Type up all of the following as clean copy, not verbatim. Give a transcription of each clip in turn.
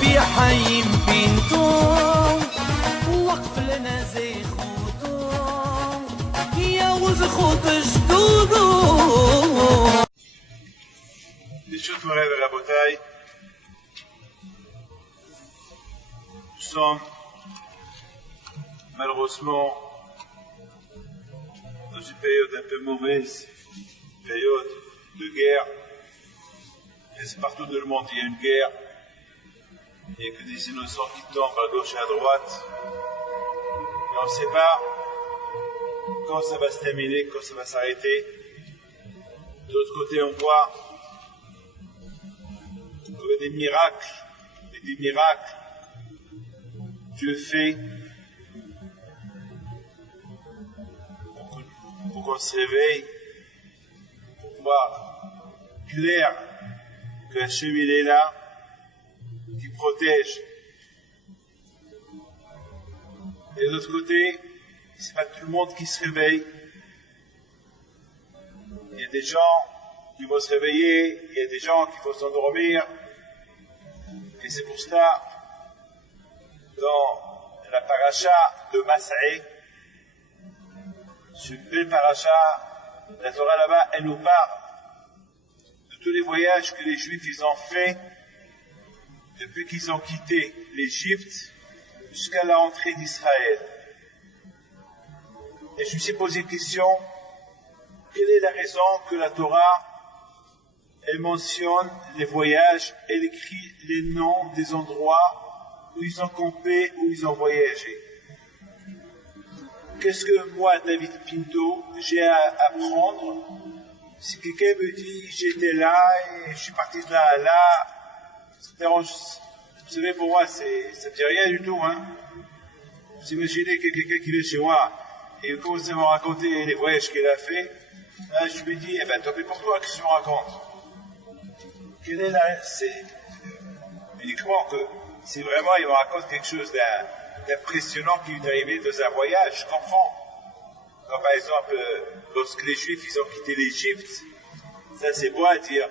في حي بينتو وقف لنا زي خوتو يا وزخوت جدودو. Birshut Moray et Rabotai, nous sommes malheureusement dans une période un peu mauvaise, une période de guerre. Et c'est partout dans le monde, il y a une guerre. Il n'y a que des innocents qui tombent à gauche et à droite. Et on ne sait pas quand ça va se terminer, quand ça va s'arrêter. De l'autre côté, on voit des miracles, et des miracles, Dieu fait pour qu'on se réveille, pour voir clair que Hachem il est là, qui protège. Et de l'autre côté, c'est pas tout le monde qui se réveille. Il y a des gens qui vont se réveiller, il y a des gens qui vont s'endormir. Et c'est pour cela, dans la paracha de Mas'é, ce bel paracha, la Torah là-bas, elle nous parle de tous les voyages que les Juifs ils ont fait depuis qu'ils ont quitté l'Égypte jusqu'à la rentrée d'Israël. Et je me suis posé une question, quelle est la raison que la Torah elle mentionne les voyages, elle écrit les noms des endroits où ils ont campé, où ils ont voyagé. Qu'est-ce que moi, David Pinto, j'ai à apprendre si quelqu'un me dit j'étais là et je suis parti de là à là, ça me dérange. Vous savez, pour moi, ça ne dit rien du tout. Hein. Vous imaginez que quelqu'un qui vient chez moi et il commence à me raconter les voyages qu'il a fait, là, je lui dis, eh ben, tant pis pour toi, qu'est-ce que tu me racontes? C'est uniquement que si vraiment il me raconte quelque chose d'impressionnant qui lui est arrivé dans un voyage, je comprends. Comme par exemple, lorsque les Juifs ils ont quitté l'Égypte, ça c'est beau à dire.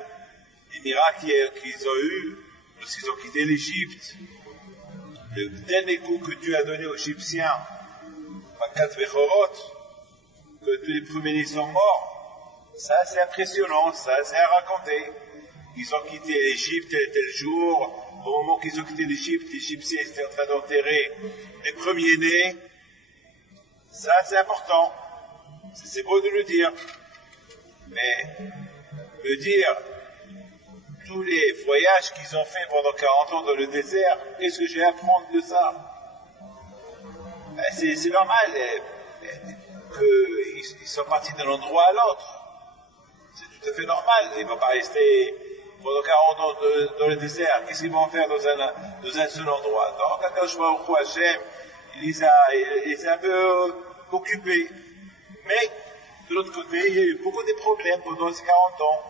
Les miracles qu'ils ont eus lorsqu'ils ont quitté l'Égypte, le dernier coup que Dieu a donné aux Égyptiens, Makat Vechorot, que tous les premiers-nés sont morts, ça c'est impressionnant, ça c'est à raconter. Ils ont quitté l'Égypte tel jour. Au moment qu'ils ont quitté l'Égypte, les Égyptiens étaient en train d'enterrer les premiers-nés. Ça, c'est important. C'est beau de le dire. Mais me dire tous les voyages qu'ils ont fait pendant 40 ans dans le désert, qu'est-ce que j'ai à apprendre de ça? C'est normal qu'ils sont partis d'un endroit à l'autre. C'est tout à fait normal. Ils ne vont pas rester pendant 40 ans dans le désert. Qu'est-ce qu'ils vont faire dans un seul endroit? Donc, Akadosh Baruch Hu Hashem, il les a un peu occupés. Mais, de l'autre côté, il y a eu beaucoup de problèmes pendant ces 40 ans.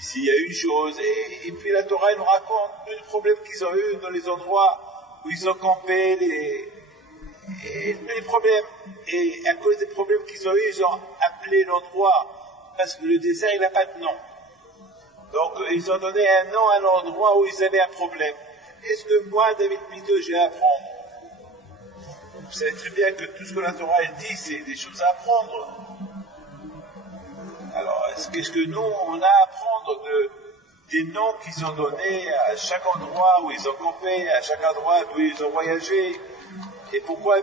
Ici, il y a eu une chose, et puis la Torah, elle nous raconte tous les problèmes qu'ils ont eu dans les endroits où ils ont campé, les problèmes. Et à cause des problèmes qu'ils ont eu, ils ont appelé l'endroit, parce que le désert, il n'a pas de nom. Donc, ils ont donné un nom à l'endroit où ils avaient un problème. Est-ce que moi, David Pinto, j'ai à apprendre? Vous savez très bien que tout ce que la Torah elle dit, c'est des choses à apprendre. Alors, qu'est-ce que nous, on a à apprendre des noms qu'ils ont donnés à chaque endroit où ils ont campé, à chaque endroit où ils ont voyagé? Et pourquoi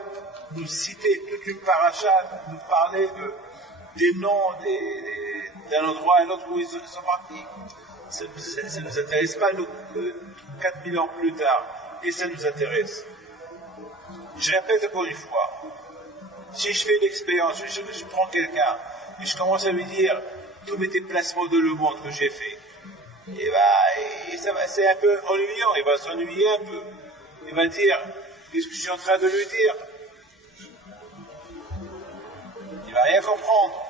nous citer toute une paracha, nous parler des noms d'un endroit à l'autre où ils sont partis? Ça ne nous intéresse pas, nous, 4000 ans plus tard. Et ça nous intéresse. Je répète encore une fois, si je fais une expérience, je prends quelqu'un, et je commence à lui dire tous mes déplacements de le monde que j'ai fait, et ça va, c'est un peu ennuyant, il va s'ennuyer un peu. Il va dire, qu'est-ce que je suis en train de lui dire? Il va rien comprendre.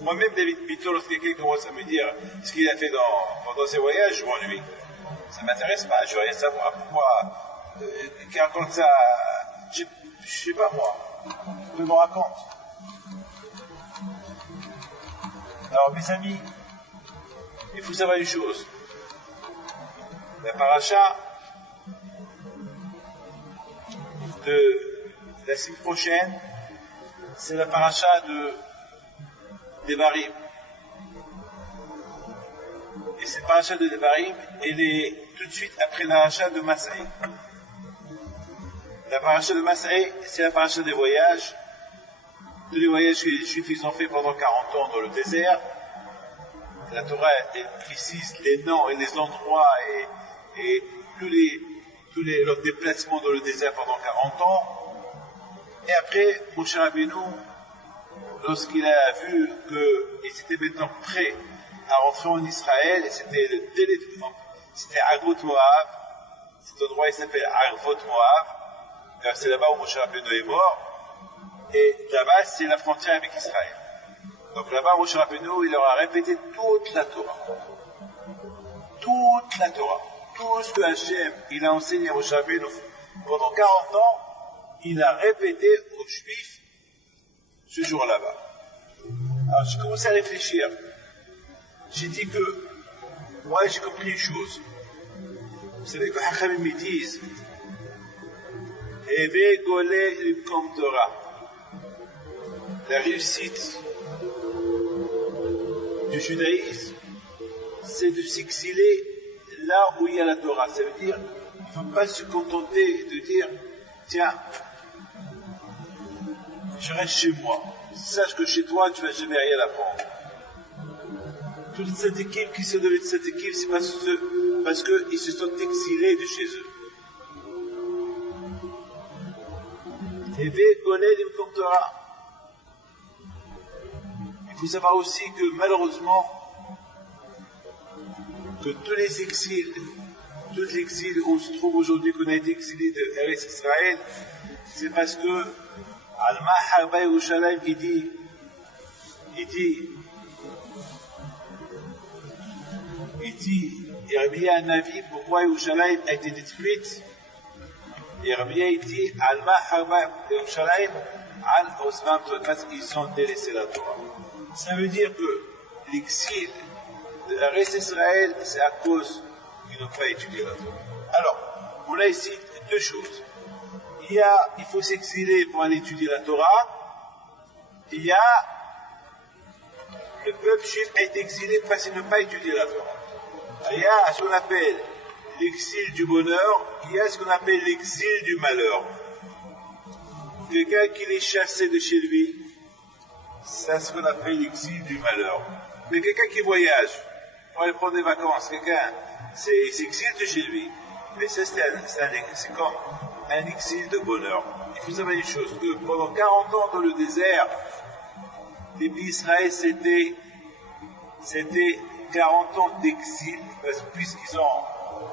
Moi-même, David Pinto, lorsque quelqu'un commence à me dire ce qu'il a fait pendant ses voyages, je m'ennuie. Ça ne m'intéresse pas, je veux rien savoir. Pourquoi quelqu'un raconte ça? Je ne sais pas moi. Vous me raconte. Alors, mes amis, il faut savoir une chose. La paracha de la semaine prochaine, c'est la paracha de Devarim. Et cette paracha de Devarim, elle est tout de suite après la paracha de Massaï. La paracha de Massaï, c'est la paracha des voyages. Tous les voyages que les Juifs ils ont fait pendant 40 ans dans le désert. La Torah elle précise les noms et les endroits et tous leurs déplacements dans le désert pendant 40 ans. Et après, Moshe Rabbeinu, lorsqu'il a vu qu'ils étaient maintenant prêts à rentrer en Israël, et c'était le délai de c'était Arvot Moab, cet endroit il s'appelle Arvot Moab, car c'est là-bas où Moshe Rabbeinu est mort, et là-bas c'est la frontière avec Israël. Donc là-bas Moshe Rabbeinu il leur a répété toute la Torah. Toute la Torah. Tout ce que Hachem il a enseigné à Moshe Rabbeinu pendant 40 ans, il a répété aux Juifs ce jour là-bas. Alors j'ai commencé à réfléchir. J'ai dit que, moi j'ai compris une chose. Vous savez que Hachamim me disent, Eve Golé Libkom Torah. La réussite du judaïsme, c'est de s'exiler là où il y a la Torah. Ça veut dire, il ne faut pas se contenter de dire, tiens, je reste chez moi. Sache que chez toi, tu ne vas jamais rien apprendre. Toute cette équipe qui se devait de cette équipe, c'est parce qu'ils se sont exilés de chez eux. Il faut savoir aussi que malheureusement, que tous les exils, tout l'exil où on se trouve aujourd'hui, qu'on a été exilé de Eretz Israël, c'est parce que Alma Harba Yerushalayim il dit, Yermia Navi, pourquoi Yerushalayim a été détruite? Yermia il dit, Alma Harba Yerushalayim, Al Osman, parce qu'ils ont délaissé la Torah. Ça veut dire que l'exil de Eretz Israël, c'est à cause qu'ils n'ont pas étudié la Torah. Alors, on a ici deux choses. Il faut s'exiler pour aller étudier la Torah. Il y a le peuple juif a été exilé parce qu'il n'a pas étudié la Torah. Il y a ce qu'on appelle l'exil du bonheur, il y a ce qu'on appelle l'exil du malheur. Quelqu'un qui est chassé de chez lui, c'est ce qu'on appelle l'exil du malheur. Mais quelqu'un qui voyage pour aller prendre des vacances, quelqu'un s'exile de chez lui, mais ça c'est comme un exil de bonheur. Il faut savoir une chose, que pendant 40 ans dans le désert, les pays d'Israël c'était 40 ans d'exil, puisqu'ils ont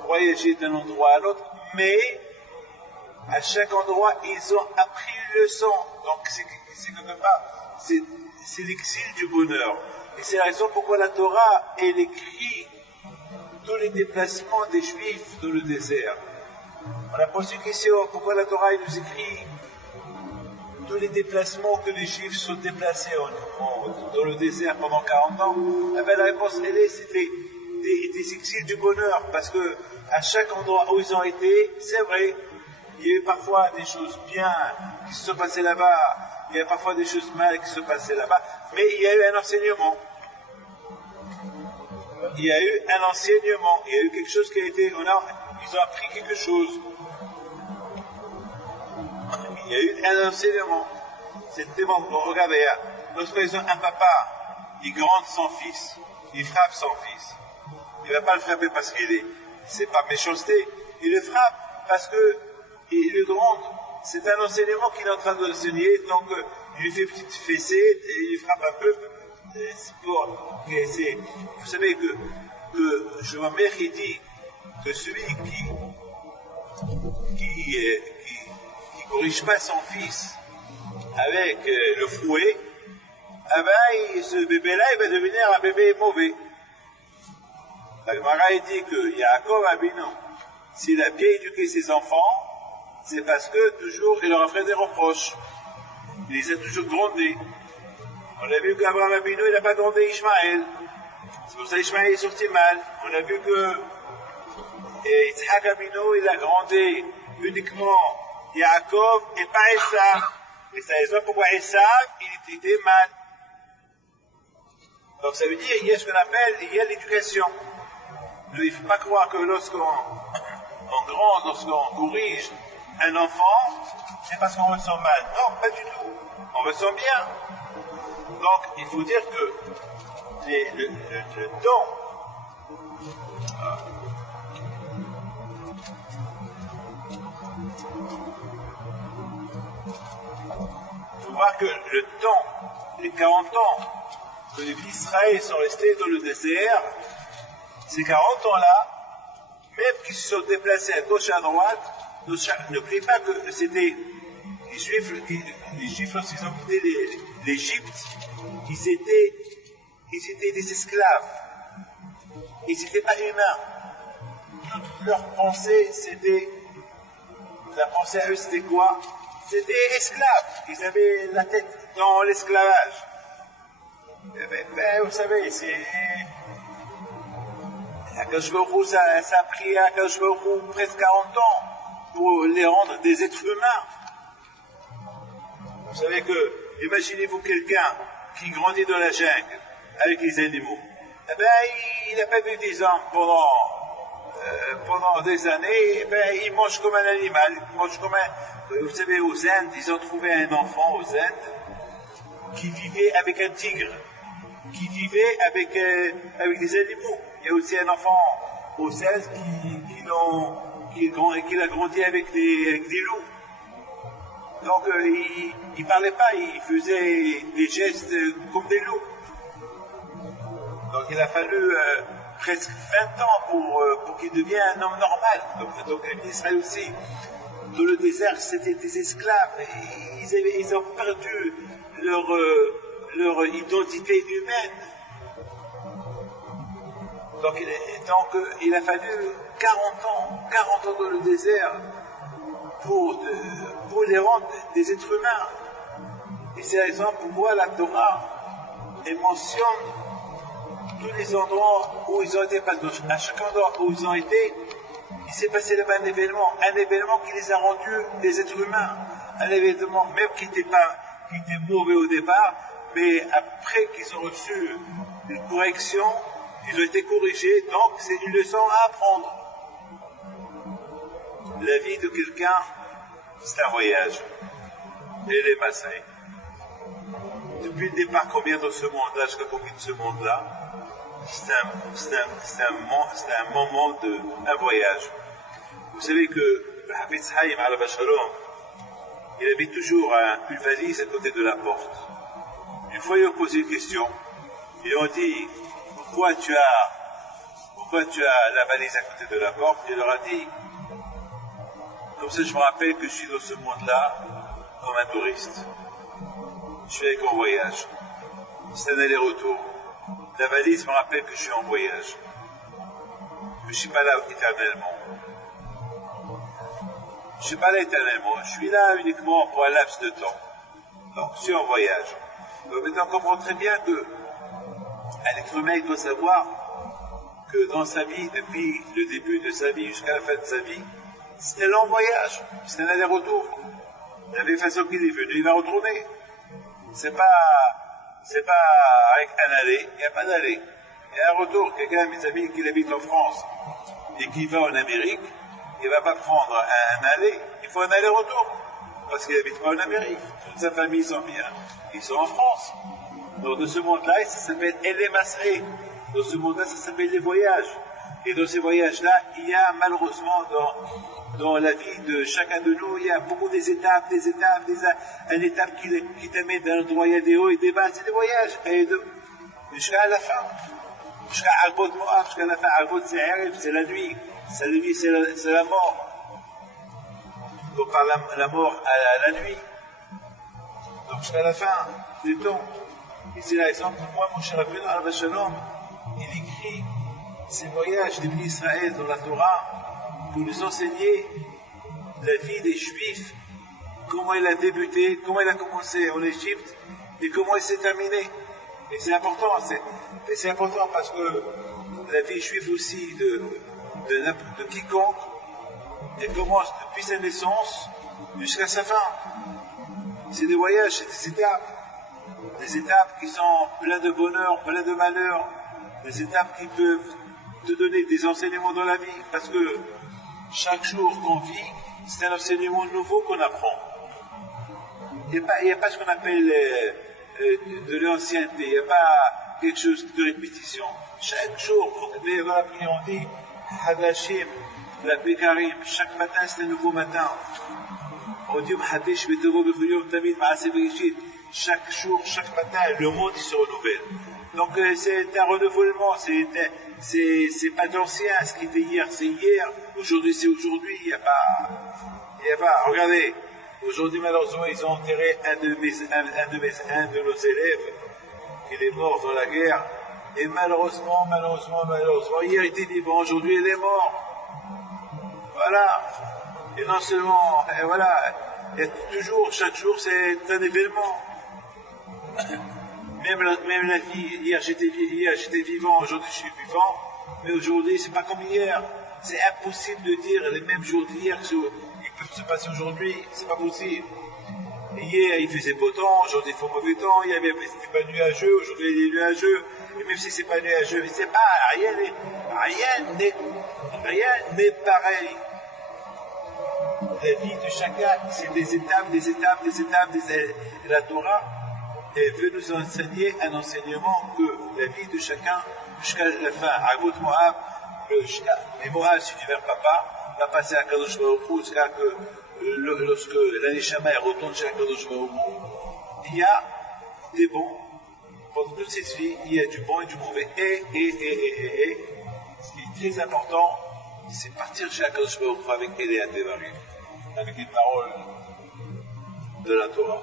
voyagé d'un endroit à l'autre, mais à chaque endroit, ils ont appris une leçon. Donc c'est quelque part, c'est l'exil du bonheur. Et c'est la raison pourquoi la Torah, elle écrit tous les déplacements des Juifs dans le désert. On a posé une question, pourquoi la Torah elle nous écrit tous les déplacements que les Juifs sont déplacés dans le désert pendant 40 ans? La réponse, c'était des exils du bonheur, parce que à chaque endroit où ils ont été, c'est vrai, il y a eu parfois des choses bien qui se sont passées là-bas, il y a parfois des choses mal qui se passaient là-bas, mais il y a eu un enseignement. Il y a eu un enseignement, il y a eu quelque chose qui a été, ils ont appris quelque chose. Il y a eu un enseignement. C'était bon. Regardez, lorsque par exemple un papa, il gronde son fils, il frappe son fils. Il ne va pas le frapper parce c'est pas méchanceté. Il le frappe parce que il le gronde. C'est un enseignement qu'il est en train d'enseigner. Donc il lui fait une petite fessée et il lui frappe un peu. Vous savez que ma mère qui dit que celui qui corrige pas son fils avec le fouet, eh ben, ce bébé-là, il va devenir un bébé mauvais. La Gemara dit que Yaakov Abinu, s'il a bien éduqué ses enfants, c'est parce que toujours il leur a fait des reproches. Il les a toujours grondés. On a vu qu'Abraham Abinu, il n'a pas grondé Ishmaël. C'est pour ça qu'Ishmaël est sorti mal. On a vu que Yitzhak Abinu, il a grondé uniquement Yaakov et pas Esav. Et c'est la raison pourquoi Esav, il était mal. Donc ça veut dire qu'il y a ce qu'on appelle, il y a l'éducation. Il ne faut pas croire que lorsqu'on grande, lorsqu'on corrige un enfant, c'est parce qu'on ressent mal. Non, pas du tout. On ressent bien. Donc, il faut dire que le don, il faut voir que le temps, les 40 ans que les fils d'Israël sont restés dans le désert, ces 40 ans-là, même qu'ils se sont déplacés à gauche et à droite, n'oubliez pas que c'était les Juifs, lorsqu'ils ont quitté l'Égypte, ils étaient des esclaves. Ils n'étaient pas humains. Toute leur pensée, la pensée à eux, c'était quoi? C'était esclaves. Ils avaient la tête dans l'esclavage. Ben, vous savez, Akadosh Baruch Hu, ça a pris à Akadosh Baruch Hu presque 40 ans pour les rendre des êtres humains. Vous savez que, imaginez-vous quelqu'un qui grandit dans la jungle avec les animaux. Eh ben, il n'a pas vu des hommes pendant des années. Eh ben, il mange comme un animal. Il mange comme vous savez, aux Indes, ils ont trouvé un enfant aux Indes qui vivait avec un tigre, qui vivait avec des animaux. Il y a aussi un enfant aux Indes qui a grandi avec des loups. Donc, il ne parlait pas, il faisait des gestes comme des loups. Donc, il a fallu presque 20 ans pour qu'il devienne un homme normal. Donc l'Israël aussi, dans le désert, c'était des esclaves. Ils ont perdu leur identité humaine. Donc, il a fallu 40 ans dans le désert pour les rendre des êtres humains. Et c'est la raison pourquoi la Torah mentionne tous les endroits où ils ont été, parce qu'à chaque endroit où ils ont été, il s'est passé là-bas un événement qui les a rendus des êtres humains, un événement même qui était mauvais au départ, mais après qu'ils ont reçu une correction, ils ont été corrigés, donc c'est une leçon à apprendre. La vie de quelqu'un, c'est un voyage. Et les Maasai. Depuis le départ, combien dans ce monde-là, jusqu'à combien de ce monde-là, c'est un moment un voyage. Vous savez que le Hafiz Haïm Alav Shalom, il avait toujours une valise à côté de la porte. Une fois, ils ont posé une question. Ils ont dit, pourquoi tu as la valise à côté de la porte? Il leur a dit, comme ça je me rappelle que je suis dans ce monde-là comme un touriste. Je suis avec en voyage. C'est un aller-retour. La valise me rappelle que je suis en voyage. Je ne suis pas là éternellement. Je ne suis pas là éternellement. Je suis là uniquement pour un laps de temps. Donc, je suis en voyage. Donc, maintenant, on comprend très bien que un être humain, il doit savoir que dans sa vie, depuis le début de sa vie jusqu'à la fin de sa vie, c'est un long voyage. C'est un aller-retour. De la même façon qu'il est venu, il va retourner. C'est pas avec un aller, il n'y a pas d'aller. Il y a un retour. Quelqu'un, mes amis, qui habite en France et qui va en Amérique, il ne va pas prendre un aller, il faut un aller-retour. Parce qu'il n'habite pas en Amérique. Toute sa famille sont bien. Ils sont en France. Donc, dans ce monde-là, ça s'appelle Elé Masré. Dans ce monde-là, ça s'appelle les voyages. Et dans ces voyages-là, il y a malheureusement dans la vie de chacun de nous, il y a beaucoup des étapes, une étape qui t'amène d'un endroit, il y a des hauts et des bas, c'est des voyages. Et jusqu'à la fin. Jusqu'à Arbot Moab, jusqu'à la fin. Arbot, c'est la nuit. C'est la nuit, c'est la mort. Donc par la mort à la nuit. Donc jusqu'à la fin du temps. Et c'est la raison pourquoi mon cher Rabbeinu Alav Shalom, il écrit ces voyages des Israël dans la Torah pour nous enseigner la vie des Juifs, comment elle a débuté, comment elle a commencé en Égypte et comment elle s'est terminée. Et c'est important, c'est important parce que la vie juive aussi de quiconque, elle commence depuis sa naissance jusqu'à sa fin. C'est des voyages, c'est des étapes qui sont pleines de bonheur, pleines de malheur, des étapes qui peuvent te donner des enseignements dans la vie, parce que chaque jour qu'on vit, c'est un enseignement nouveau qu'on apprend. Il n'y a pas ce qu'on appelle de l'ancienneté, il n'y a pas quelque chose de répétition. Chaque jour, dans la prière, on dit Hadashim, la Bekarim, chaque matin c'est un nouveau matin. On dit chaque jour, chaque matin, le monde il se renouvelle. Donc c'est un renouvellement, c'est pas d'ancien, ce qui était hier c'est hier, aujourd'hui c'est aujourd'hui, il n'y a pas, regardez, aujourd'hui malheureusement ils ont enterré un de nos élèves, qui est mort dans la guerre, et malheureusement, hier il était vivant, aujourd'hui il est mort. Voilà. Et non seulement, et voilà, et toujours, chaque jour c'est un événement. Même la vie, hier j'étais vivant, aujourd'hui je suis vivant, mais aujourd'hui c'est pas comme hier. C'est impossible de dire les mêmes jours d'hier qu'ils peuvent se passer aujourd'hui, c'est pas possible. Hier il faisait beau temps, aujourd'hui il fait mauvais temps, c'était pas nuageux, aujourd'hui il est nuageux, et même si c'est pas nuageux, c'est pas, rien n'est pareil. La vie de chacun, c'est des étapes. Et la Torah veut nous enseigner un enseignement que la vie de chacun, jusqu'à la fin, Avot Moab, et Moab, si tu vers papa, va passer à Kadosh Baruch Hu, jusqu'à que lorsque l'Aneshama retourne chez Kadosh Baruch Hu, il y a des bons. Pendant toute cette vie, il y a du bon et du mauvais. Et, ce qui est très important, c'est partir chez Kadosh Baruch Hu avec Eléa Devarim, avec les paroles de la Torah.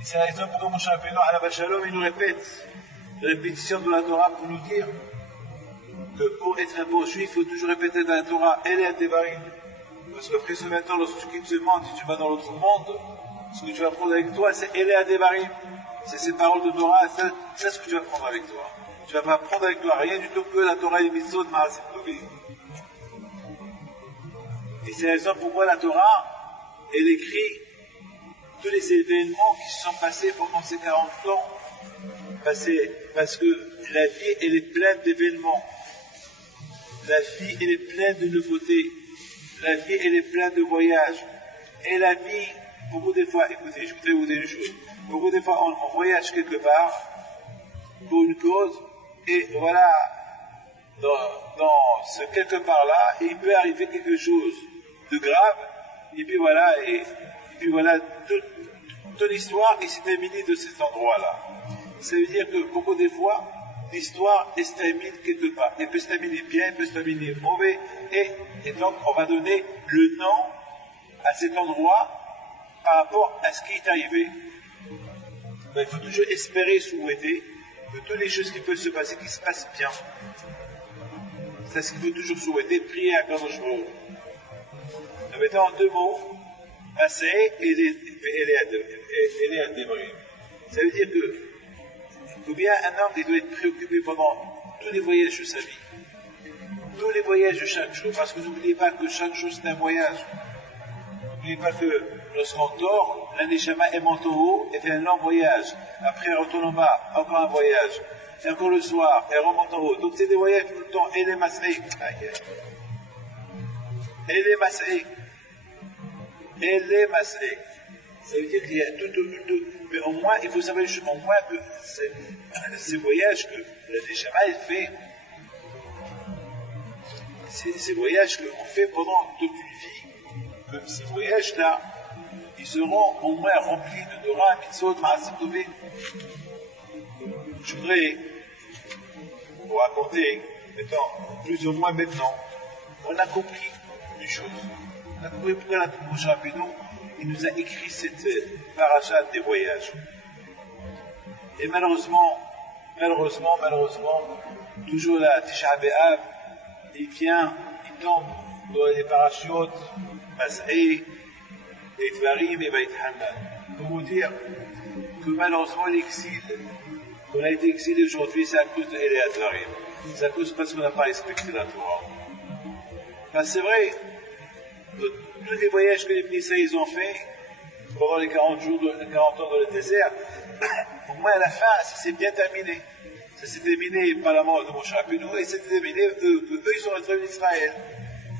Et c'est la raison pour laquelle mon cher Rabbeinu Alav Shalom, il nous répète la répétition de la Torah pour nous dire que pour être un bon juif, il faut toujours répéter dans la Torah Eléa Devarim. Parce qu'après ce matin, lorsque tu te demandes si tu vas dans l'autre monde, ce que tu vas prendre avec toi, c'est Eléa Devarim. C'est ces paroles de Torah, c'est ce que tu vas prendre avec toi. Tu ne vas pas prendre avec toi rien du tout que la Torah et les mitzvot de Maaseh Tovim. Et c'est la raison pourquoi la Torah, elle écrit tous les événements qui se sont passés pendant ces 40 ans. Parce que la vie, elle est pleine d'événements. La vie, elle est pleine de nouveautés. La vie, elle est pleine de voyages. Et la vie, beaucoup de fois, écoutez, je voudrais vous dire une chose. Beaucoup de fois, on voyage quelque part pour une cause, et voilà, dans ce quelque part-là, il peut arriver quelque chose de grave, et puis voilà, toute l'histoire est s'est terminée de cet endroit-là. Ça veut dire que beaucoup de fois, l'histoire se termine quelque part. Elle peut se terminer bien, elle peut se terminer mauvais, et donc on va donner le nom à cet endroit par rapport à ce qui est arrivé. Ben, il faut toujours espérer, souhaiter que toutes les choses qui peuvent se passer, qui se passent bien. C'est ce qu'il faut toujours souhaiter, prier à Kadosh Baruch Hu. En mettant en 2 mots, Masé et Eléa Devarim. Ça veut dire que bien un homme il doit être préoccupé pendant tous les voyages de sa vie. Tous les voyages de chaque jour, parce que n'oubliez pas que chaque jour c'est un voyage. N'oubliez pas que lorsqu'on dort, l'Aneshama est monte en haut et fait un long voyage. Après, elle retourne en bas, encore un voyage. Et encore le soir, elle remonte en haut. Donc c'est des voyages tout le temps. Elle est Masé. Ça veut dire qu'il y a tout. Mais au moins, il faut savoir au moins que ces voyages que l'Aneshama fait, ces voyages qu'on fait pendant toute une vie, que ces voyages-là, ils seront au moins remplis de Torah, mitzvot, Maaseh Tovim. Je voudrais vous raconter, plus ou moins maintenant, on a compris une chose. On a compris pourquoi Moshe Rabbeinu, il nous a écrit cette paracha des voyages. Et malheureusement, toujours la Tisha B'Av, il tombe dans les parachutes, Mas'é, et Tvarim et Beit Hanan. Pour vous dire que malheureusement l'exil, qu'on a été exilé aujourd'hui, c'est à cause de Eléa Tvarim. C'est à cause parce qu'on n'a pas respecté la Torah. Ben, c'est vrai, tous les voyages que les Israéliens ont fait pendant les 40 ans dans le désert, au moins à la fin, ça s'est bien terminé. Ça s'est terminé par la mort de Moshe Rabbeinu et c'était terminé eux, ils sont rentrés en Israël.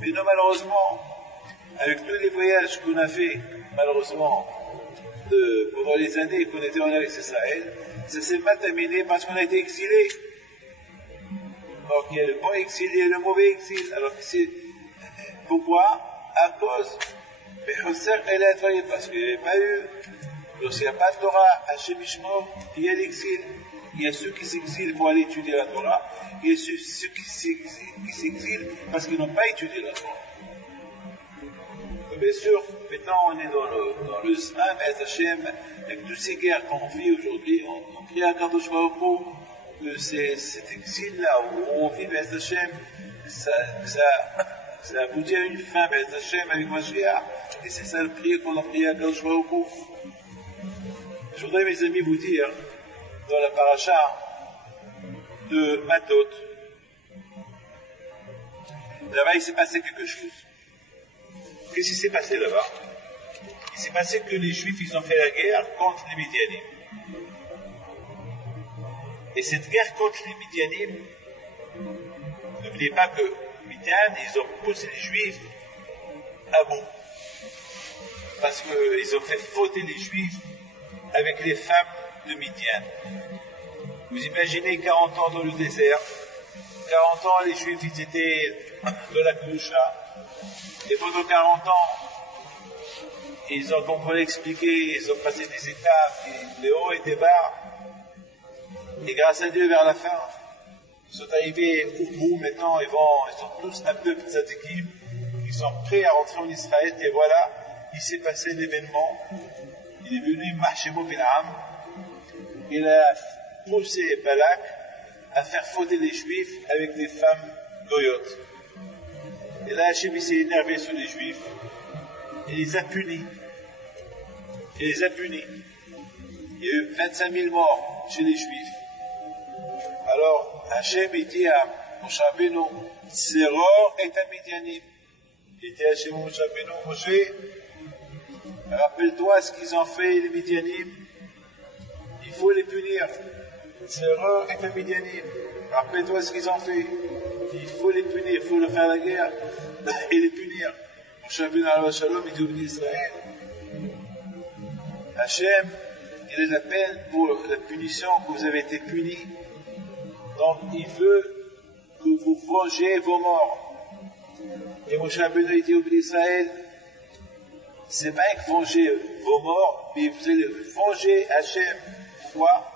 Mais nous, malheureusement, avec tous les voyages qu'on a fait, malheureusement, pendant les années qu'on était en Israël, ça s'est mal terminé parce qu'on a été exilés. Donc il y a le bon exil et le mauvais exil. Alors c'est pourquoi? À cause parce qu'il n'y avait pas eu. Lorsqu'il n'y a pas de Torah, Hachem Ishmor, il y a l'exil. Il y a ceux qui s'exilent pour aller étudier la Torah, il y a ceux qui s'exilent parce qu'ils n'ont pas étudié la Torah. Bien sûr, maintenant on est dans le Zman, Hachem, avec toutes ces guerres qu'on vit aujourd'hui, on prie à Kadosh Baruch Hu que cet exil-là où on vit, Hachem, ça aboutit à une fin, Hachem, avec Mashiach, et c'est ça le prière qu'on a prié à Kadosh Baruch Hu. Je voudrais, mes amis, vous dire, dans la paracha de Matot, là-bas il s'est passé quelque chose. Qu'est-ce qui s'est passé là-bas? Il s'est passé que les Juifs, ils ont fait la guerre contre les Midianim. Et cette guerre contre les Midianim, n'oubliez pas que Midian, ils ont poussé les Juifs à bout. Parce qu'ils ont fait fauter les Juifs avec les femmes de Midian. Vous imaginez 40 ans dans le désert, 40 ans les Juifs ils étaient de la Kedusha, et pendant 40 ans, ils ont, comme on l'a expliqué, ils ont passé des étapes, des hauts et des bas, et grâce à Dieu vers la fin, ils sont arrivés au bout, maintenant ils sont tous un peu tzadikim, ils sont prêts à rentrer en Israël, et voilà, il s'est passé l'événement, il est venu Mahshemo Bil'am, il a poussé Balak à faire fauter les Juifs avec des femmes goyotes. Et là, Hachem s'est énervé sur les Juifs et les a punis. Il y a eu 25 000 morts chez les Juifs. Alors, Hachem dit à Moshe Rabbeinu, Tzeror et à Midianim. Il dit à Hachem Moshe Rabbeinu, Moshe, rappelle-toi ce qu'ils ont fait les Midianim. Il faut les punir. Tzeror et à Midianim. Rappelle-toi ce qu'ils ont fait. Il faut les punir, il faut leur faire la guerre et les punir. Moshe Rabbeinu alayhi shalom, il dit au peuple d'Israël, Hachem, il les appelle pour la punition que vous avez été punis. Donc, il veut que vous vengez vos morts. Et Moshe Rabbeinu il dit au peuple d'Israël, c'est pas que venger vos morts, mais vous allez venger Hachem. Pourquoi?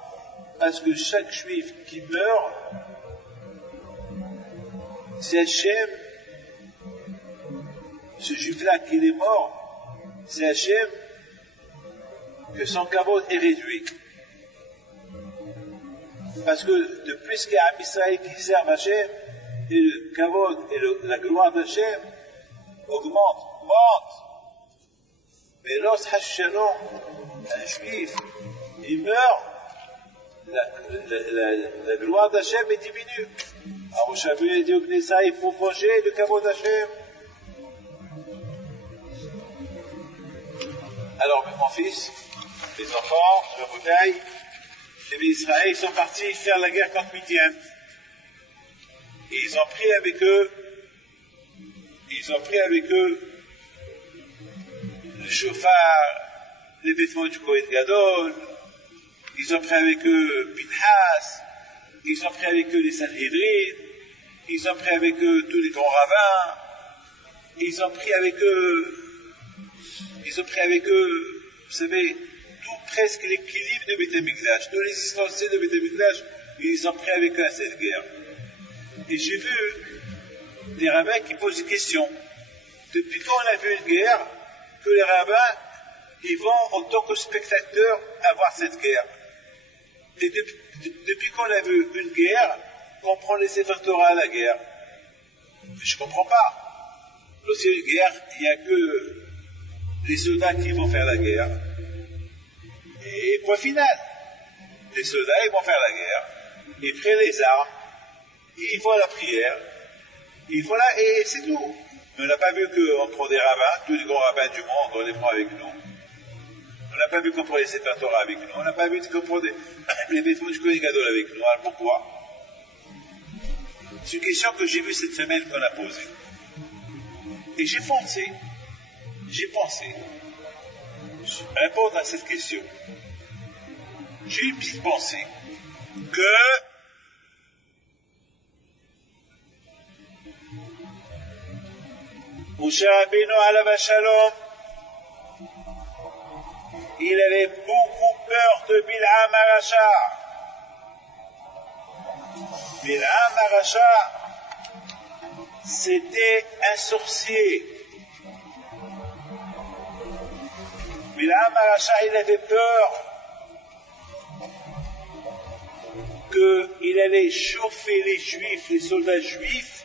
Parce que chaque juif qui meurt, c'est Hachem, ce juif-là qui est mort, c'est Hachem que son kavod est réduit. Parce que depuis qu'il y a un Israël qui sert Hachem, et le kavod et la gloire d'Hachem augmente. Mais lorsque Hachelon, un juif, il meurt, la gloire d'Hachem est diminue. Alors Moshe Rabbeinu a dit au Bnei Israël, il faut venger le kavod d'Hachem. Alors, mon fils, les enfants, le bouteille, les Bnei Israël, ils sont partis faire la guerre contre Midian. Et ils ont pris avec eux le chauffard, les vêtements du Kohen Gadol, ils ont pris avec eux Pinhas, ils ont pris avec eux les Sanhédrin, ils ont pris avec eux tous les grands rabbins, ils ont pris avec eux, vous savez, presque l'équilibre de Beth Amikdash, tous les ustensiles de Beth Amikdash, ils ont pris avec eux à cette guerre. Et j'ai vu des rabbins qui posent des questions. Depuis quand on a vu une guerre, que les rabbins, ils vont en tant que spectateurs à voir cette guerre. Et depuis qu'on a vu une guerre, qu'on prend les Sefer Torah à la guerre. Mais je ne comprends pas. Lorsqu'il y a une guerre, il n'y a que les soldats qui vont faire la guerre. Et point final. Les soldats, ils vont faire la guerre. Ils prennent les armes. Ils font la prière. Et c'est tout. Mais on n'a pas vu qu'on prend des rabbins, tous les grands rabbins du monde, on les prend avec nous. On n'a pas vu qu'on prend les Sefer Torah avec nous. On n'a pas vu qu'on prend les vêtements du Kohen Gadol avec nous. Alors pourquoi? C'est une question que j'ai vue cette semaine qu'on a posée. Et j'ai pensé, répondre à cette question. J'ai eu une petite pensée que Moshe Rabbeinu alav shalom, il avait beaucoup peur de Bil'am Aracha. Bil'am Aracha, c'était un sorcier. Bil'am Aracha, il avait peur qu'il allait chauffer les juifs, les soldats juifs,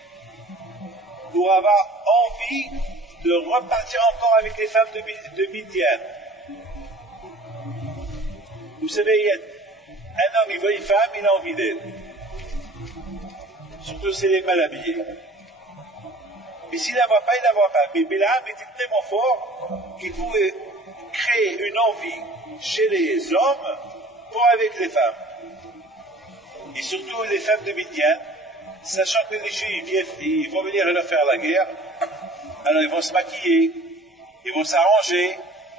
pour avoir envie de repartir encore avec les femmes de Midian. Vous savez, un homme, il voit une femme, il a envie d'elle. Surtout si elle est mal habillée. Mais s'il ne la voit pas, il ne la voit pas. Mais Bil'am était tellement fort qu'il pouvait créer une envie chez les hommes pour avec les femmes. Et surtout les femmes de Midian, sachant que les Juifs ils vont venir leur faire la guerre, alors ils vont se maquiller, ils vont s'arranger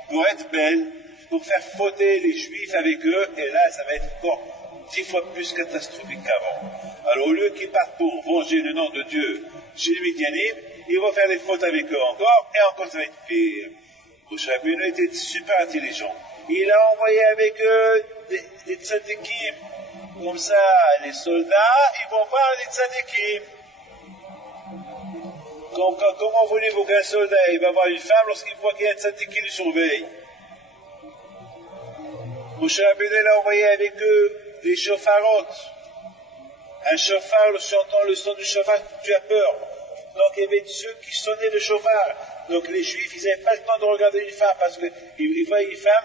pour être belles, pour faire fauter les Juifs avec eux, et là ça va être encore 10 fois plus catastrophique qu'avant. Alors au lieu qu'ils partent pour venger le nom de Dieu chez les Midianim, ils vont faire des fautes avec eux encore, et encore ça va être pire. Moshe Rabbeinu était super intelligent. Il a envoyé avec eux des tzadikim. Comme ça, les soldats, ils vont voir les tzadikim. Comment voulez-vous qu'un soldat il va voir une femme lorsqu'il voit qu'il y a un tzadik qui le surveille? Moshe Rabbeinu a envoyé avec eux des chauffarotes. Un chauffard, chantant le son du chauffard, tu as peur. Donc il y avait ceux qui sonnaient le chauffard. Donc les juifs, ils n'avaient pas le temps de regarder une femme parce qu'ils voyaient une femme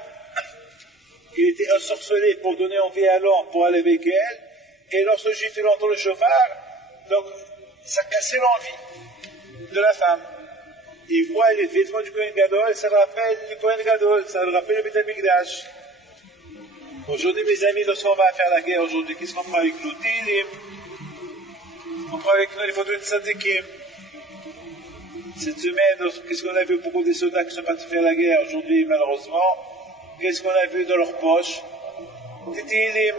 qui était ensorcelée pour donner envie à l'homme pour aller avec elle. Et lorsque le juif il entend le chauffard, donc ça cassait l'envie de la femme. Il voit les vêtements du Kohen Gadol, ça le rappelle le Kohen Gadol, ça le rappelle le Beth Amikdash. Aujourd'hui, mes amis, lorsqu'on va faire la guerre aujourd'hui, qu'est-ce qu'on prend avec nous? Tilim. On prend avec nous les photos de tzadikim. Cette semaine, qu'est-ce qu'on a vu? Beaucoup des soldats qui sont partis faire la guerre aujourd'hui, malheureusement. Qu'est-ce qu'on a vu dans leurs poches? Des tilim.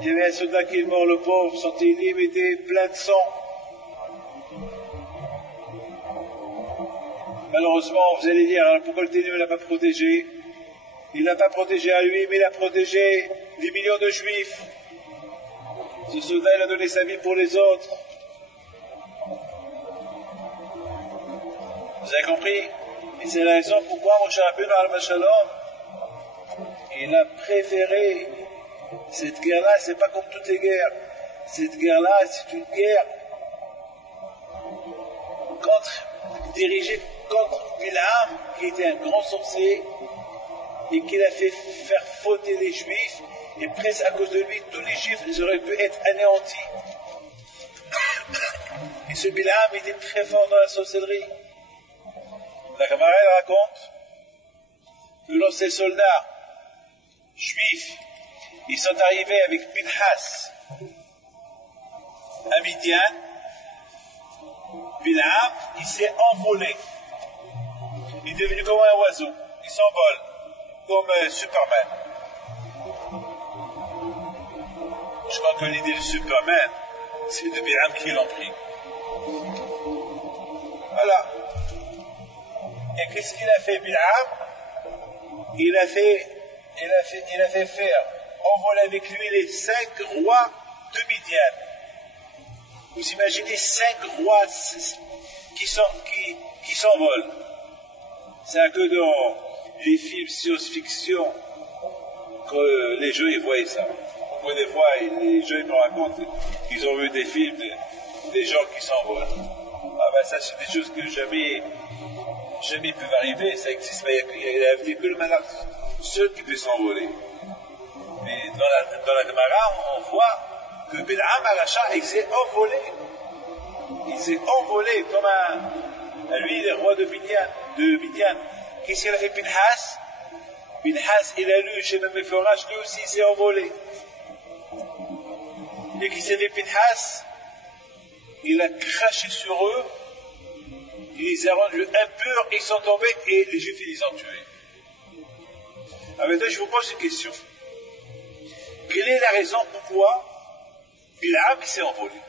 Il y avait un soldat qui est mort, le pauvre, son tilim était plein de sang. Malheureusement, vous allez dire, alors pourquoi le tilim ne l'a pas protégé? Il ne l'a pas protégé à lui, mais il a protégé des millions de juifs. Ce soldat, il a donné sa vie pour les autres. Vous avez compris? Et c'est la raison pourquoi Moshe Rabbeinu alav shalom, il a préféré cette guerre-là. C'est pas comme toutes les guerres. Cette guerre-là, c'est une guerre dirigée contre Bil'am, qui était un grand sorcier et qu'il a fait faire fauter les Juifs, et presque à cause de lui, tous les Juifs ils auraient pu être anéantis. Et ce Bil'am était très fort dans la sorcellerie. La Gemara raconte que lorsque ces soldats juifs, ils sont arrivés avec Pinhas à Midian, Bil'am, il s'est envolé. Il est devenu comme un oiseau. Il s'envole, comme Superman. Je crois que l'idée de Superman, c'est de Bil'am qui l'ont pris. Voilà. Et qu'est-ce qu'il a fait, Bil'am? Il a fait faire envoler avec lui les 5 rois de Midian. Vous imaginez 5 rois qui s'envolent. C'est un peu dans les films science-fiction que les jeux ils voient ça. Des fois, les jeux me racontent qu'ils ont vu des films des gens qui s'envolent. Ah ben ça, c'est des choses que jamais peuvent arriver. Ça existe pas. Il y a que le malheur seul qui peut s'envoler. Mais dans la Gemara, on voit que Bil'am Aracha, il s'est envolé. Il s'est envolé comme lui, le roi de Midian. Qu'est-ce qu'il a fait Pinhas? Pinhas, il a lu chez le Forage, lui aussi il s'est envolé. Et qui s'est fait Pinhas? Il a craché sur eux, il les a rendus impurs, ils sont tombés et les Juifs ils les ont tués. Alors maintenant je vous pose une question. Quelle est la raison pourquoi Bilham s'est envolé?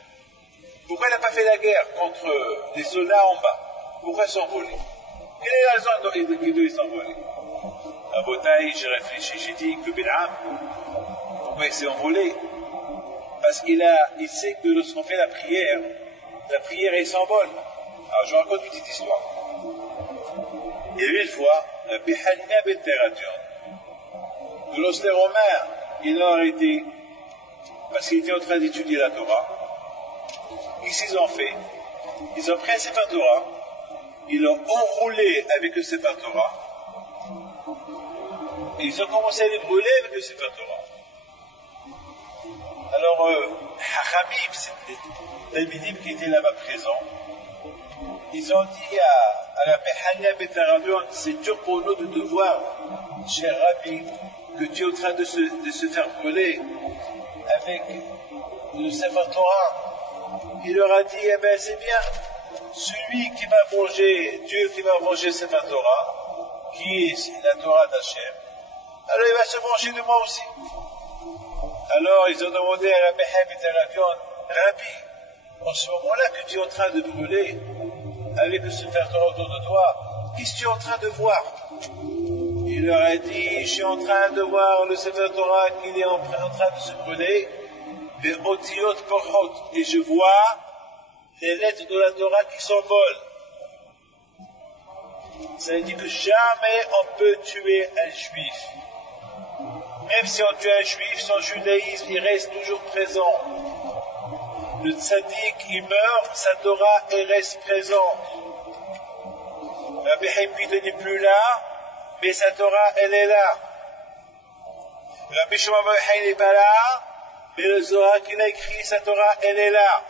Pourquoi il n'a pas fait la guerre contre les soldats en bas? Pourquoi il s'est envolé? Quelle est la raison dont il s'est envolé? À Botaï, j'ai réfléchi, j'ai dit que Bilham, pourquoi il s'est envolé? Parce qu'il sait que lorsqu'on fait la prière elle s'envole. Alors je vous raconte une petite histoire. Il y a eu une fois, Bihalina ben Terration, que lorsque les Romains, ils l'ont arrêté, parce qu'il était en train d'étudier la Torah, qu'est-ce qu'ils ont fait? Ils ont pris un Sefer Torah, ils l'ont enroulé avec le Sefer Torah, et ils ont commencé à les brûler avec le Sefer Torah. Alors, Hachamim, c'était Talmidim qui était là-bas présent, ils ont dit à la Behania Betarabion, c'est dur pour nous de te voir, cher Rabbi, que tu es en train de se faire brûler avec le Sefer Torah. Il leur a dit, eh bien c'est bien, celui qui va venger, Dieu qui va venger le Sefer Torah, qui est la Torah d'Hachem, alors il va se venger de moi aussi. Alors ils ont demandé à la Behania Betarabion, Rabbi, en ce moment-là que tu es en train de brûler, avec le Sefer Torah autour de toi, qu'est-ce que tu es en train de voir? Il leur a dit, je suis en train de voir le Sefer Torah qu'il est en train de se brûler, et je vois les lettres de la Torah qui s'envolent. Ça veut dire que jamais on peut tuer un juif. Même si on tue un juif, son judaïsme, il reste toujours présent. Le tzaddik, il meurt, sa Torah, elle reste présente. Rabbi Haïpit n'est plus là, mais sa Torah, elle est là. Rabbi Shimon bar Yochai n'est pas là, mais le Zohar qu'il a écrit, sa Torah, elle est là.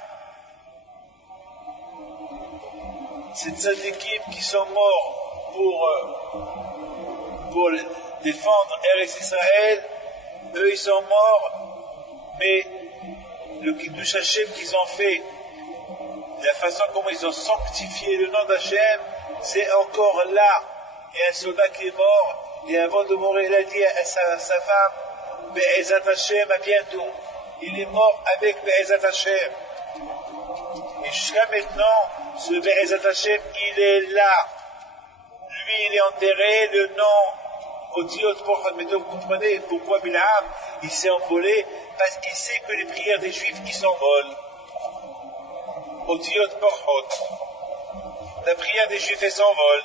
Ces tzaddikim qui sont morts pour défendre Eretz Israël, eux, ils sont morts, mais le Kiddush Hashem qu'ils ont fait, la façon comment ils ont sanctifié le nom d'Hachem, c'est encore là. Et un soldat qui est mort, et avant de mourir, il a dit à sa femme, Be'ezat Hashem, à bientôt. Il est mort avec Be'ezat Hashem. Et jusqu'à maintenant, ce Be'ezat Hashem, il est là. Lui, il est enterré, le nom, mais donc vous comprenez pourquoi Bilham, il s'est envolé, parce qu'il sait que les prières des Juifs, qui s'envolent. La prière des Juifs, elle s'envole.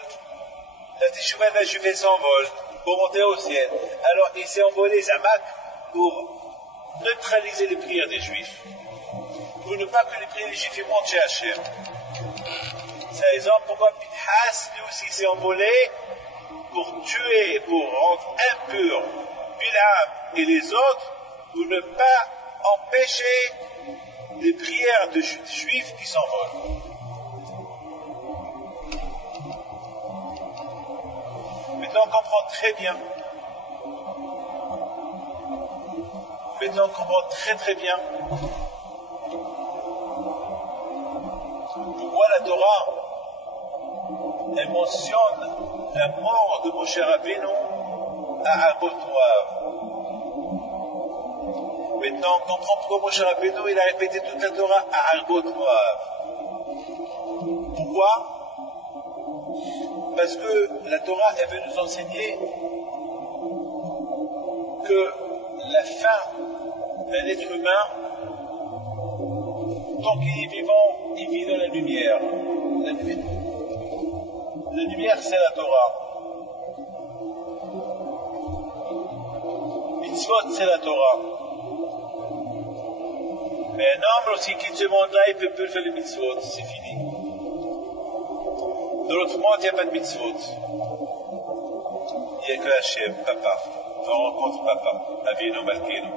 La teshuva d'un Juif, elle s'envole pour monter au ciel. Alors il s'est envolé, Zamak, pour neutraliser les prières des Juifs. Pour ne pas que les prières des Juifs montent chez Hachem. C'est la raison pourquoi Pinhas, lui aussi, s'est envolé pour tuer, pour rendre impur Bilham et les autres, pour ne pas empêcher les prières de Juifs qui s'envolent. Maintenant on comprend très bien. Maintenant on comprend très très bien pourquoi la Torah elle mentionne la mort de Moshe Rabbeinu à Arbot Moav. Maintenant on comprend pourquoi Moshe Rabbeinu il a répété toute la Torah à Arbot Moav. Pourquoi? Parce que la Torah, elle veut nous enseigner que la fin d'un être humain, tant qu'il est vivant, il vit dans la lumière. La lumière, c'est la Torah. Mitzvot, c'est la Torah. Mais un homme, lorsqu'il quitte ce monde-là, il peut plus faire les mitzvot, c'est fini. Dans l'autre monde, il n'y a pas de mitzvot. Il n'y a que Hachem, papa. On rencontre papa, Avinu Malkeinu.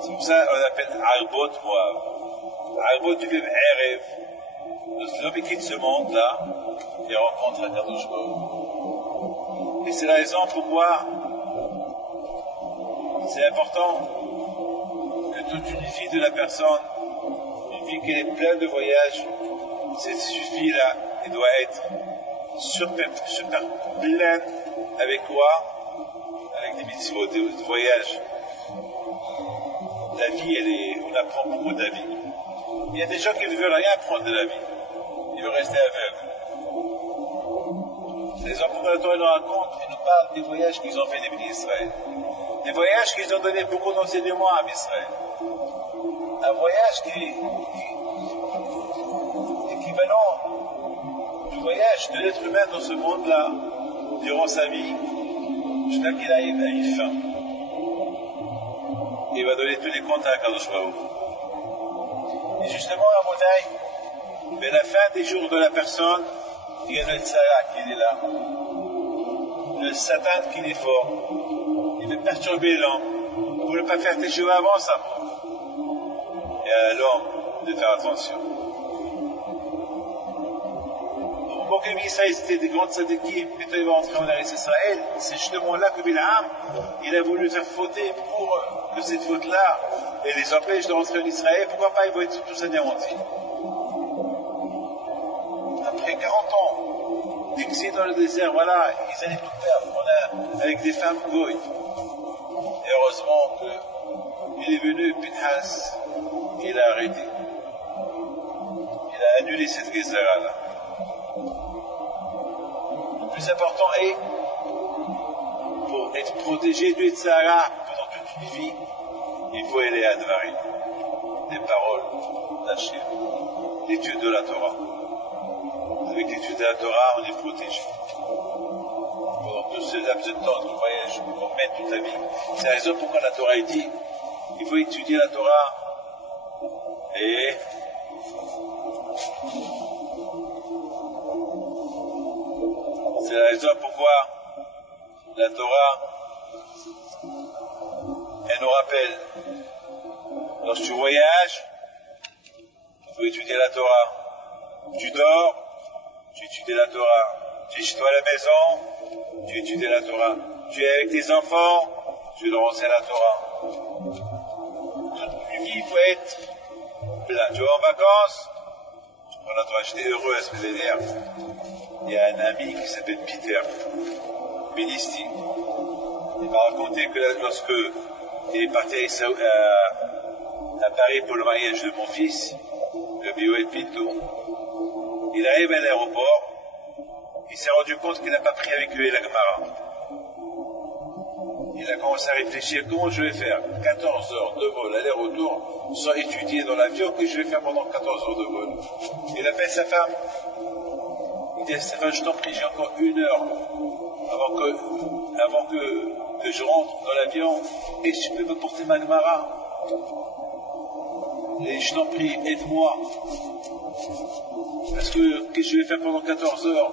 C'est pour ça qu'on appelle Arbot Moav. Arvot Yom Erev, l'homme quitte ce monde-là et rencontre Akadosh Baruch. Et c'est la raison pourquoi c'est important que toute une vie de la personne, une vie qui est pleine de voyages, cette vie-là, elle doit être super pleine avec quoi? Avec des mitzvot, des voyages. La vie, on apprend beaucoup de la vie. Il y a des gens qui ne veulent rien apprendre de la vie. Ils veulent rester aveugles. C'est les pourquoi la Torah nous raconte et nous parle des voyages qu'ils ont fait des bénis Israël. Des voyages qu'ils ont donné beaucoup d'enseignements à Israël. Un voyage qui est équivalent du voyage de l'être humain dans ce monde-là, durant sa vie, jusqu'à qu'il arrive à une fin. Il va donner tous les comptes à Akadosh Baruch. Et justement, à Modaï, vers la fin des jours de la personne, il y a le Tzara qui est là, le Satan qui est fort, il veut perturber l'homme pour ne pas faire tes cheveux avant sa mort. Et à l'homme de faire attention. Au moment que Israël c'était des grandes tzadikim, mais quand il va entrer en Eretz Israël, c'est justement là que Bilham, il a voulu faire fauter pour que cette faute-là, et les empêche de rentrer en Israël, pourquoi pas ils vont être tous anéantis. Après 40 ans d'exil dans le désert, voilà, ils allaient tout perdre, avec des femmes goy. Et heureusement qu'il est venu, Pinhas, et il a arrêté. Il a annulé cette guézara-là. Le plus important est, pour être protégé du Tzara pendant toute une vie, il faut aller à Dvarim, les paroles d'Hachem, l'étude de la Torah. Avec l'étude de la Torah, on est protégé. Pendant tout ce laps de temps de voyage qu'on mène toute la vie, c'est la raison pourquoi la Torah est dit, il faut étudier la Torah et c'est la raison pourquoi la Torah, elle nous rappelle, lorsque tu voyages, il faut étudier la Torah. Tu dors, tu étudies la Torah. Tu es chez toi à la maison, tu étudies la Torah. Tu es avec tes enfants, tu leur enseignes la Torah. Toute une vie, il faut être plein. Tu vas en vacances, tu prends la Torah. J'étais heureux à ce que je veux dire. Il y a un ami qui s'appelle Peter Bilisti. Il m'a raconté que lorsque il est parti à Paris pour le mariage de mon fils, le Bioel Pinto, il arrive à l'aéroport, il s'est rendu compte qu'il n'a pas pris avec lui la Gemara. Il a commencé à réfléchir, comment je vais faire 14 heures de vol, aller-retour, sans étudier dans l'avion, que je vais faire pendant 14 heures de vol. Il appelle sa femme. Il dit, Stéphane, je t'en prie, j'ai encore 1 heure avant que je rentre dans l'avion, et si tu peux me porter ma Gemara. Et je t'en prie, aide-moi. Parce que qu'est-ce que je vais faire pendant 14 heures?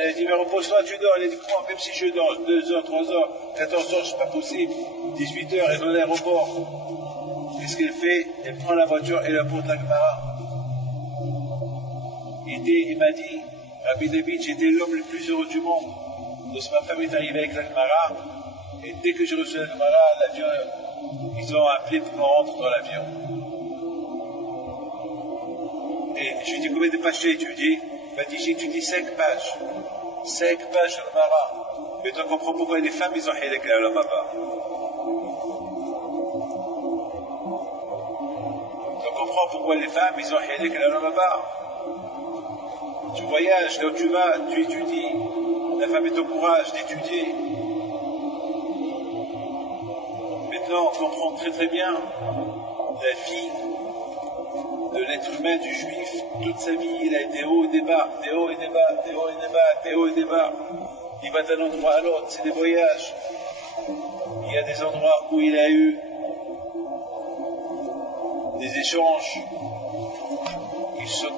Elle a dit, mais repose-toi, tu dors. Elle a dit, comment, même si je dors 2 heures, 3 heures, 14 heures, c'est pas possible. 18 heures, elle est dans l'aéroport. Qu'est-ce qu'elle fait? Elle prend la voiture et elle apporte la Gemara. Il m'a dit, Rabbi David, j'étais l'homme le plus heureux du monde. Lorsque ma femme est arrivée avec la Gemara, et dès que j'ai reçu la Gemara, l'avion, ils ont appelé pour qu'on rentre dans l'avion. Et je lui ai dit, combien de pages tu as étudié? Il m'a dit, j'ai étudié 5 pages. 5 pages de Gemara. Mais tu comprends pourquoi les femmes, ils ont hélek la Lamaba. Tu comprends pourquoi les femmes, ils ont hélek la Lamaba. Tu voyages, là où tu vas, tu étudies. La femme est au courage d'étudier. Maintenant, on comprend très très bien la vie de l'être humain, du juif. Toute sa vie, il a des hauts et des bas, des hauts et des bas, des hauts et des bas, des hauts et des bas. Il va d'un endroit à l'autre, c'est des voyages. Il y a des endroits où il a eu des échanges qui se sont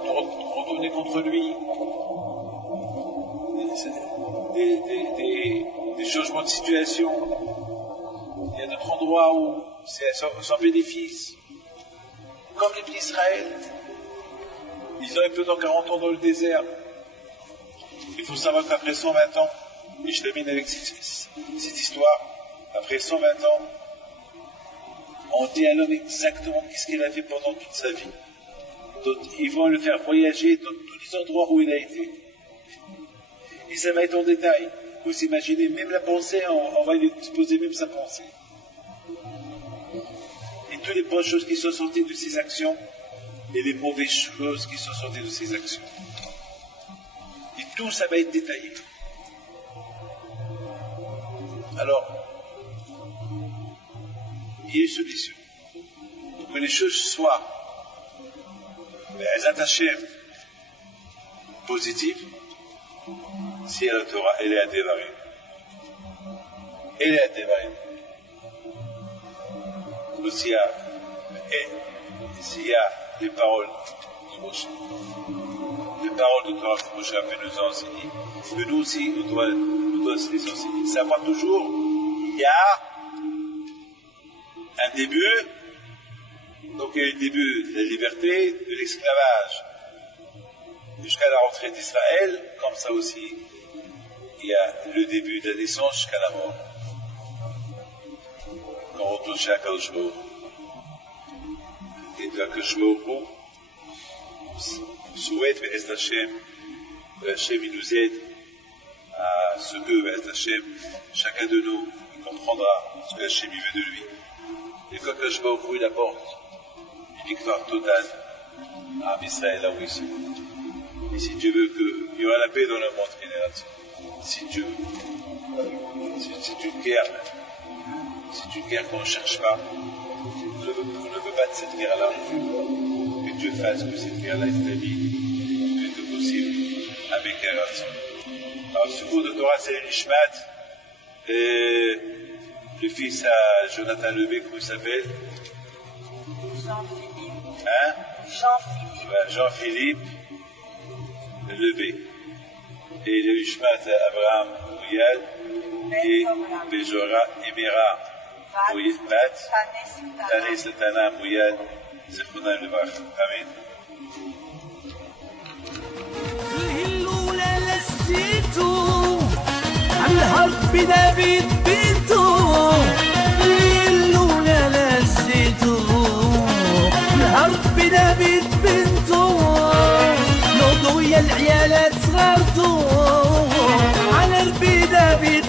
retournés contre lui. Des changements de situation. Il y a d'autres endroits où c'est sans bénéfice. comme les petits Israël. Ils ont peu dans 40 ans dans le désert. Il faut savoir qu'après 120 ans, et je termine avec cette histoire, après 120 ans, on dit à l'homme exactement qu'est-ce qu'il a fait pendant toute sa vie. Donc, ils vont le faire voyager dans tous les endroits où il a été. Et ça va être en détail. Vous imaginez, même la pensée, on va lui exposer même sa pensée. Et toutes les bonnes choses qui sont sorties de ses actions, et les mauvaises choses qui sont sorties de ses actions. Et tout ça va être détaillé. Alors, il y a une solution. Pour que les choses soient attachées positives, si la Torah, elle est à dévarer. Elle est à dévarer. S'il y a les paroles de Moshe, les paroles de Torah que Moshe a fait nous enseigner, que nous aussi, nous devons se les enseigner. Savoir toujours, il y a un début, donc il y a un début de la liberté, de l'esclavage, jusqu'à la rentrée d'Israël, comme ça aussi, il y a le début de la naissance jusqu'à la mort. Quand on retourne chez Akadosh Baruch Hu. Et de Akadosh Baruch Hu souhaite, Be'ez Hashem, Hashem il nous aide à ce que, Be'ez Hashem, chacun de nous comprendra ce que Hashem il veut de lui. Et quand Akadosh Baruch Hu il apporte une victoire totale à Israël, là où ils sont. Et si Dieu veut qu'il y aura la paix dans le monde génération, si Dieu veut, c'est une guerre qu'on ne cherche pas, on ne veut pas de cette guerre-là, que Dieu fasse que cette guerre-là s'établit le plus tôt possible avec génération. Alors ce cours de Torah c'est l'Ishmat, et le fils à Jonathan Levé, comment il s'appelle? Jean-Philippe. Hein? Jean-Philippe. Jean-Philippe Levé. Et le Ishmat à Abraham Mouyad et Béjora Emira Mouyad Tane Satana Mouyad Zechona Levach. Amen. الهلولة لسيتو عالهرب بدافيد بنتو الهلولة لسيتو الهرب بدافيد بنتو نوضو يا العيالات صغارتو على البي دافيد